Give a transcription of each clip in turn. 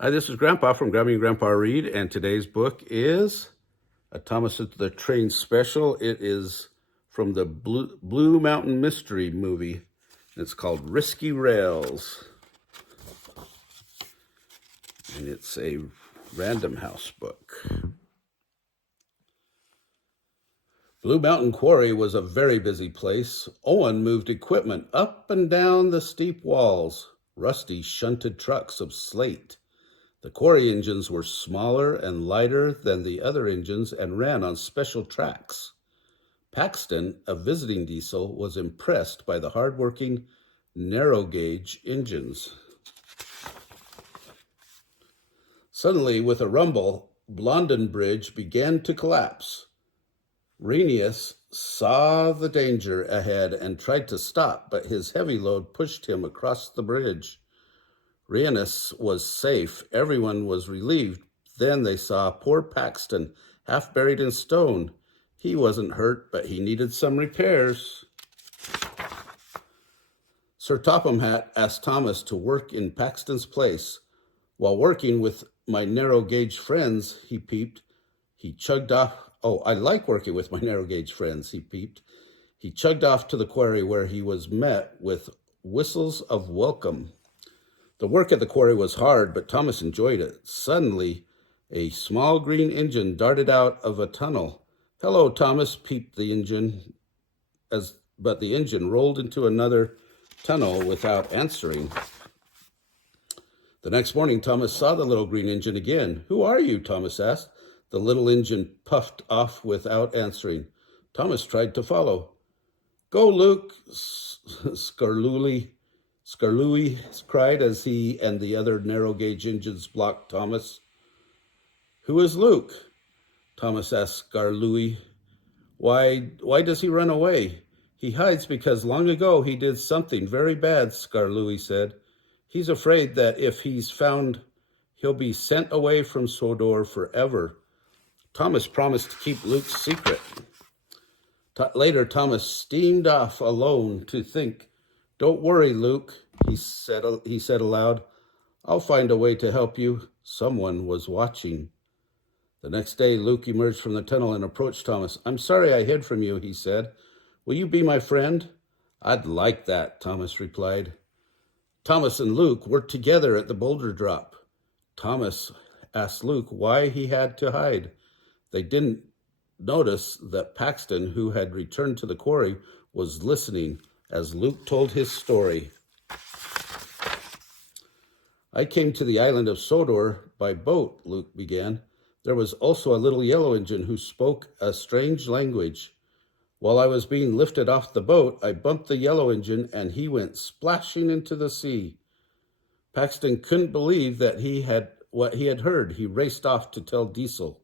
Hi, this is Grandpa from Grammy and Grandpa Read, and today's book is a Thomas the Train special. It is from the Blue Mountain Mystery movie. It's called Risky Rails, and it's a Random House book. Blue Mountain Quarry was a very busy place. Owen moved equipment up and down the steep walls. Rusty shunted trucks of slate. The quarry engines were smaller and lighter than the other engines and ran on special tracks. Paxton, a visiting diesel, was impressed by the hard-working, narrow-gauge engines. Suddenly, with a rumble, Blondin Bridge began to collapse. Rhenius saw the danger ahead and tried to stop, but his heavy load pushed him across the bridge. Rhenius was safe. Everyone was relieved. Then they saw poor Paxton, half buried in stone. He wasn't hurt, but he needed some repairs. Sir Topham Hatt asked Thomas to work in Paxton's place. While working with my narrow-gauge friends, he peeped. He chugged off. Oh, I like working with my narrow-gauge friends, he peeped. He chugged off to the quarry where he was met with whistles of welcome. The work at the quarry was hard, but Thomas enjoyed it. Suddenly, a small green engine darted out of a tunnel. "Hello, Thomas," peeped the engine, but the engine rolled into another tunnel without answering. The next morning, Thomas saw the little green engine again. "Who are you?" Thomas asked. The little engine puffed off without answering. Thomas tried to follow. "Go, Luke," Scarluli cried as he and the other narrow-gauge engines blocked Thomas. "Who is Luke?" Thomas asked Scarluli. Why does he run away?" "He hides because long ago he did something very bad," Scarluli said. "He's afraid that if he's found, he'll be sent away from Sodor forever." Thomas promised to keep Luke's secret. Later, Thomas steamed off alone to think. "Don't worry, Luke," he said aloud. "I'll find a way to help you." Someone was watching. The next day, Luke emerged from the tunnel and approached Thomas. "I'm sorry I hid from you," he said. "Will you be my friend?" "I'd like that," Thomas replied. Thomas and Luke worked together at the boulder drop. Thomas asked Luke why he had to hide. They didn't notice that Paxton, who had returned to the quarry, was listening as Luke told his story. "I came to the island of Sodor by boat," Luke began. "There was also a little yellow engine who spoke a strange language. While I was being lifted off the boat, I bumped the yellow engine and he went splashing into the sea." Paxton couldn't believe that what he had heard. He raced off to tell Diesel.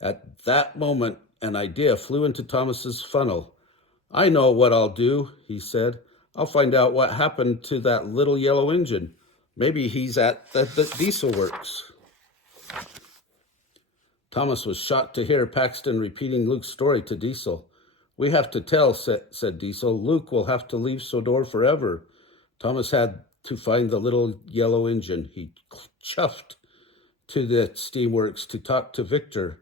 At that moment, an idea flew into Thomas's funnel. "I know what I'll do," he said. "I'll find out what happened to that little yellow engine. Maybe he's at the diesel works." Thomas was shocked to hear Paxton repeating Luke's story to Diesel. "We have to tell," said Diesel. "Luke will have to leave Sodor forever." Thomas had to find the little yellow engine. He chuffed to the steamworks to talk to Victor.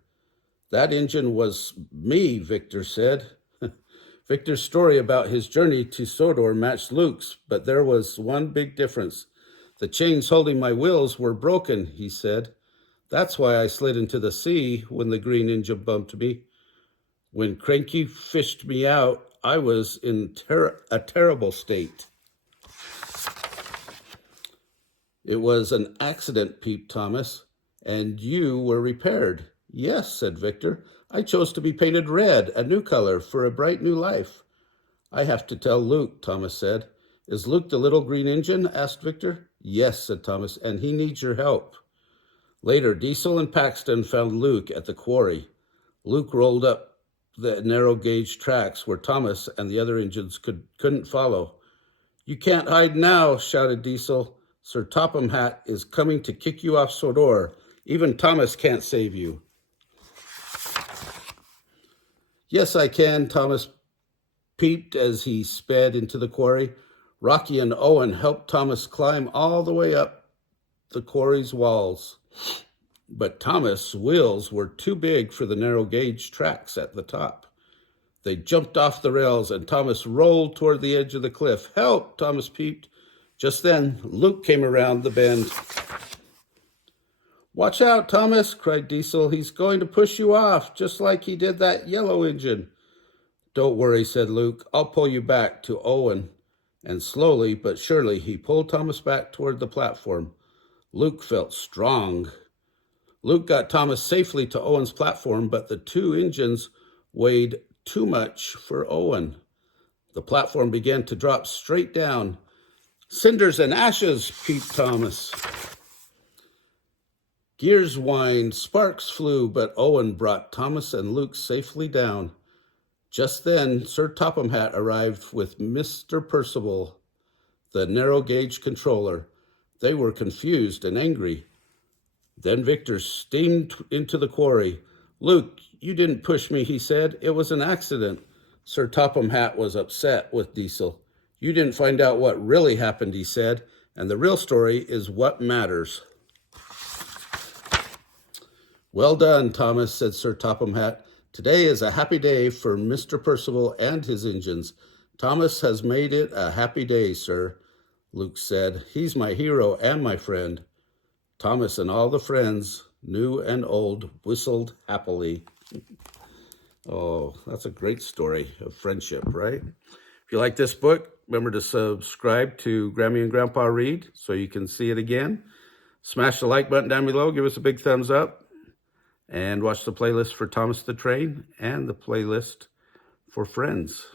"That engine was me," Victor said. Victor's story about his journey to Sodor matched Luke's, but there was one big difference. "The chains holding my wheels were broken," he said. "That's why I slid into the sea when the green engine bumped me. When Cranky fished me out, I was in a terrible state." "It was an accident," peeped Thomas. "And you were repaired." "Yes," said Victor. "I chose to be painted red, a new color, for a bright new life." "I have to tell Luke," Thomas said. "Is Luke the little green engine?" asked Victor. "Yes," said Thomas, "and he needs your help." Later, Diesel and Paxton found Luke at the quarry. Luke rolled up the narrow-gauge tracks where Thomas and the other engines couldn't follow. "You can't hide now," shouted Diesel. "Sir Topham Hatt is coming to kick you off Sodor. Even Thomas can't save you." "Yes, I can," Thomas peeped as he sped into the quarry. Rocky and Owen helped Thomas climb all the way up the quarry's walls. But Thomas' wheels were too big for the narrow gauge tracks at the top. They jumped off the rails, and Thomas rolled toward the edge of the cliff. "Help!" Thomas peeped. Just then, Luke came around the bend. "Watch out, Thomas," cried Diesel. "He's going to push you off, just like he did that yellow engine." "Don't worry," said Luke. "I'll pull you back to Owen." And slowly but surely, he pulled Thomas back toward the platform. Luke felt strong. Luke got Thomas safely to Owen's platform, but the two engines weighed too much for Owen. The platform began to drop straight down. "Cinders and ashes," peeped Thomas. Gears whined, sparks flew, but Owen brought Thomas and Luke safely down. Just then, Sir Topham Hatt arrived with Mr. Percival, the narrow gauge controller. They were confused and angry. Then Victor steamed into the quarry. "Luke, you didn't push me," he said. "It was an accident." Sir Topham Hatt was upset with Diesel. "You didn't find out what really happened," he said, "and the real story is what matters." "Well done, Thomas," said Sir Topham Hatt. "Today is a happy day for Mr. Percival and his engines. Thomas has made it a happy day, sir," Luke said. "He's my hero and my friend." Thomas and all the friends, new and old, whistled happily. Oh, that's a great story of friendship, right? If you like this book, remember to subscribe to Grammy and Grandpa Read so you can see it again. Smash the like button down below, give us a big thumbs up, and watch the playlist for Thomas the Train and the playlist for Friends.